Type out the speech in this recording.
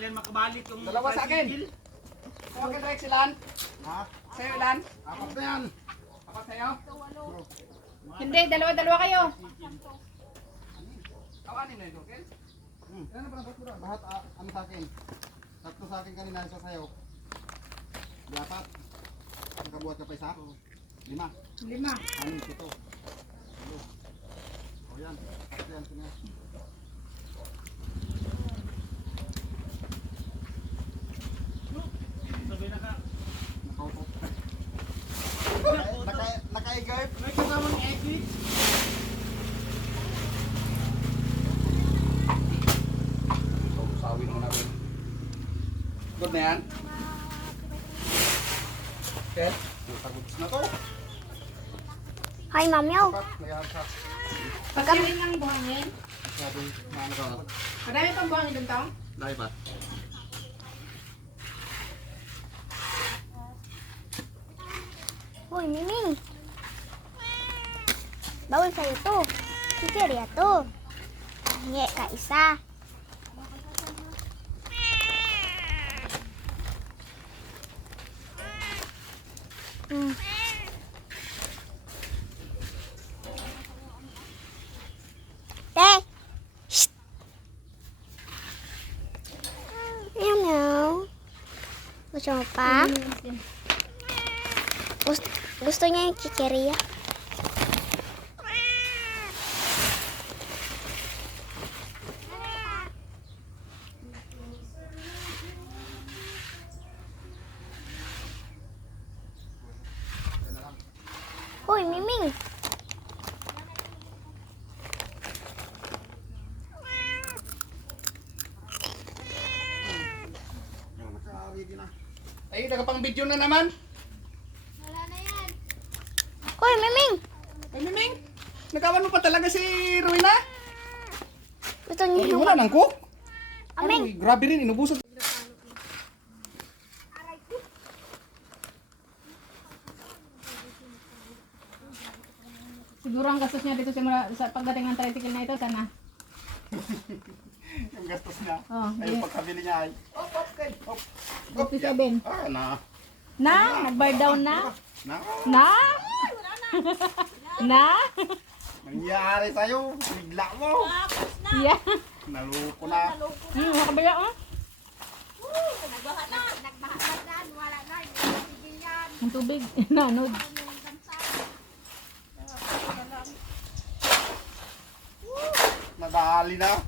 yan makabalik yung Dalawa sa akin. Sa akin, Rex, ilan? Ha? Sa'yo, ilan? Apat na yan. Apat sa'yo? Hindi, dalawa-dalawa kayo. Kawanin na ito, okay? Ilan na ba nabat mo na? Lahat ano sa akin? Tatlo sa akin kanina, isa sa'yo. Dapat. Nakabuhat ka pa isa? 5. 5. 6, 7. O yan. Tatlo yan. Sino yan? Sabi na ka. Nakaupo. Naka-egay. May kasamang exit. Sawin mo na rin. Good na yan? Okay? Taguts na to. Hi, Mamyaw. Dapat. May alsa. Pagkain ng buhangin. Sabi na ano ka. Marami pang buhangin doon tao. Dahil ba? Hoy, Miming. Bawal sa'yo to. Chichirya to. Hingi ka isa. Hmm. Te! Shh! Meow. Gusto mo pa? Gusto niya yung chicheria. Hoy, Miming! Naka-ready na. Ay, nakapang video na naman. Hoy, Miming! Ay, Miming. Nagawan mo pa talaga si Ruina? Gusto niya Ay, yung... wala nang cook. Aming! Ay, grabe rin, inubusan. Siguro ang gastos niya dito sa pagdating ng tricycle na ito, sana. Yung gastos niya. Oh, Ay, yung pagkabili niya ay. 57. Ah, na. Na? Nag-bar down na? Na. Na? Na? Nangyari sa'yo. Bigla mo. Yeah. Naluko na. Makabaya oh. Ang tubig. Nanod. Nadali na.